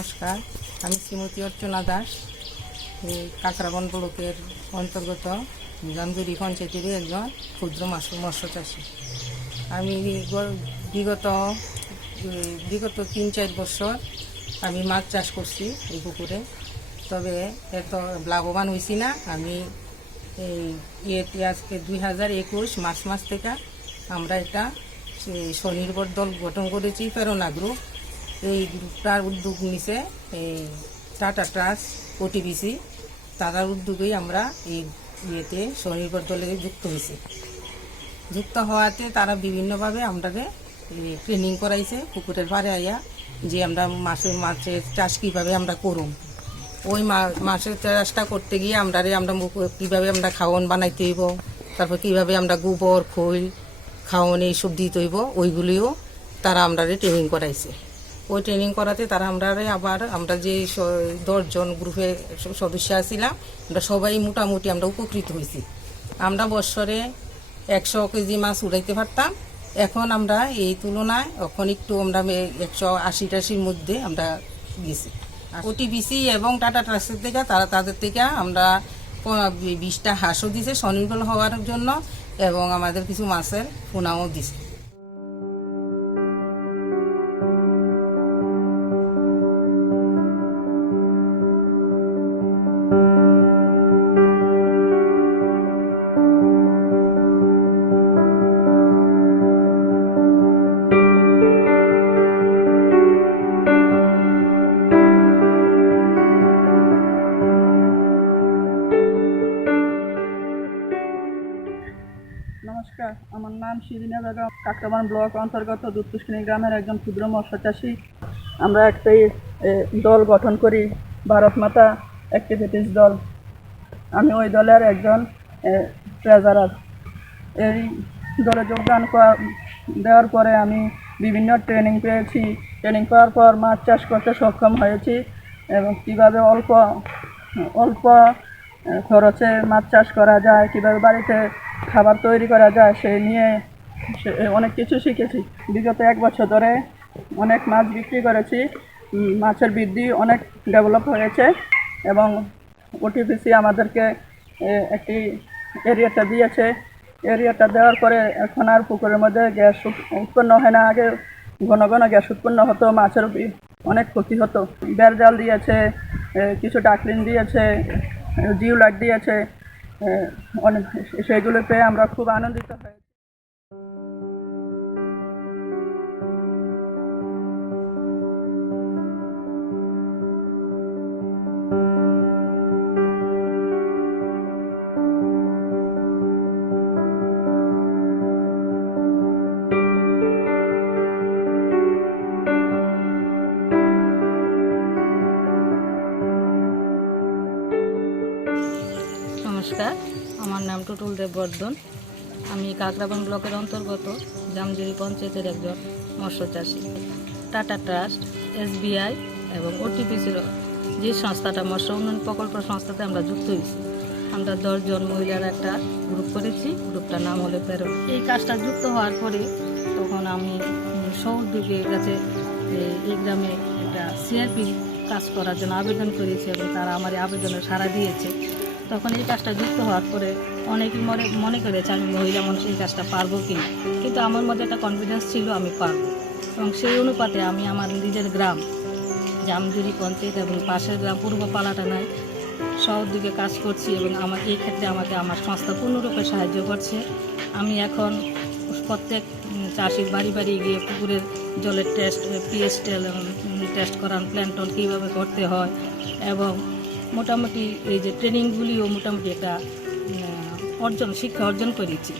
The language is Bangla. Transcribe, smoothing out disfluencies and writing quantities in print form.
নমস্কার, আমি শ্রীমতী অর্চনা দাস, এই কাঁকড়াবন ব্লকের অন্তর্গত জামজুরি পঞ্চায়েতের একজন ক্ষুদ্র মৎস্য চাষী। আমি বিগত 3-4 বছর আমি মাছ চাষ করছি এই পুকুরে, তবে এত লাভবান হয়েছি না। আমি এই আজকে 2021 মার্চ থেকে আমরা একটা স্বনির্ভর দল গঠন করেছি, প্রেরণা গ্রুপ। এই গ্রুপটার উদ্যোগ নিছে এই টাটা ট্রাস্ট, ওটিবিসি, তাদের উদ্যোগেই আমরা এই স্বনির্ভর দলে যুক্ত হয়েছি। যুক্ত হওয়াতে তারা বিভিন্নভাবে আমাদের ট্রেনিং করাইছে পুকুরের পাড়ে আইয়া, যে আমরা মাছের চাষ কীভাবে আমরা করুম। ওই মাছের চাষটা করতে গিয়ে আমরা কীভাবে আমরা খাওয়ান বানাইতে হইব, তারপর কীভাবে আমরা গোবর খৈল খাওয়ান এইসব দিতে হইব, ওইগুলিও তারা আমরা ট্রেনিং করাইছে। ওই ট্রেনিং করাতে তারা আমরা যে 10 জন গ্রুপে সদস্য আছিলাম, আমরা সবাই মোটামুটি আমরা উপকৃত হয়েছি। আমরা বছরে 100 কেজি মাছ উড়াইতে পারতাম। এখন আমরা এই তুলনায় এখন একটু আমরা 180-টাশির মধ্যে আমরা গেছি। ওটিবিসি এবং টাটা ট্রাস্টের থেকে তাদের থেকে আমরা 20টা হাঁসও দিছে স্বনির্ভর হওয়ার জন্য, এবং আমাদের কিছু মাছের পোনাও দিছে। নমস্কার, আমার নাম শিরিনা বেগম, কাঁকড়াবন ব্লক অন্তর্গত দুধপুষ্কিনী গ্রামের একজন ক্ষুদ্র মৎস্য চাষী। আমরা একটাই দল গঠন করি, ভারত মাতা অ্যাক্টিভিটিস দল। আমি ওই দলের একজন ট্রেজারার। এই দলে যোগদান দেওয়ার পরে আমি বিভিন্ন ট্রেনিং পেয়েছি। ট্রেনিং পাওয়ার পর মাছ চাষ করতে সক্ষম হয়েছি, এবং কীভাবে অল্প খরচে মাছ চাষ করা যায়, কীভাবে বাড়িতে খাবার তৈরি করা যায়, সেই নিয়ে অনেক কিছু শিখেছি। বিগত 1 বছর ধরে অনেক মাছ বিক্রি করেছি। মাছের বৃদ্ধি অনেক ডেভেলপ হয়েছে, এবং ওটিপিসি আমাদেরকে একটি এরিয়াটা দিয়েছে। এরিয়াটা দেওয়ার পরে এখন আর পুকুরের মধ্যে গ্যাস উৎপন্ন হয় না। আগে ঘন ঘন গ্যাস উৎপন্ন হতো, মাছের অনেক ক্ষতি হতো। বেড় জাল দিয়েছে, কিছু ডাকলিং দিয়েছে, জিও লাইট দিয়েছে, অনেক সেগুলো পেয়ে আমরা খুব আনন্দিত হই। নমস্কার, আমার নাম টুটুল দেব বর্ধন। আমি কাঁকড়াবন ব্লকের অন্তর্গত জামজুরি পঞ্চায়েতের একজন মৎস্য চাষী। টাটা ট্রাস্ট, SBI এবং ওটিপিসির যে সংস্থাটা মৎস্য উন্নয়ন প্রকল্প সংস্থাতে আমরা যুক্ত হয়েছি। আমরা 10 জন মহিলার একটা গ্রুপ করেছি, গ্রুপটার নাম হলো প্রেরণা। এই কাজটা যুক্ত হওয়ার পরে তখন আমি সৌদ্যোগের কাছে এই গ্রামে একটা CRP কাজ করার জন্য আবেদন করেছি, এবং তারা আমার আবেদনে সাড়া দিয়েছে। তখন এই কাজটা যুক্ত হওয়ার পরে অনেকেই মনে করেছে আমি মহিলা মানুষ এই কাজটা পারবো কি না, কিন্তু আমার মধ্যে একটা কনফিডেন্স ছিল আমি পারবো। এবং সেই অনুপাতে আমি আমার নিজের গ্রাম জামজুরি পঞ্চায়েত এবং পাশের গ্রাম পূর্ব পালাটানায় সহযোগে কাজ করছি, এবং এই ক্ষেত্রে আমাকে আমার সংস্থা পূর্ণরূপে সাহায্য করছে। আমি এখন প্রত্যেক চাষির বাড়ি বাড়ি গিয়ে পুকুরের জলের টেস্ট, pH টেস্ট করান, প্ল্যান্টন কীভাবে করতে হয়, এবং মোটামুটি এই যে ট্রেনিংগুলিও মোটামুটি একটা শিক্ষা অর্জন করেছি।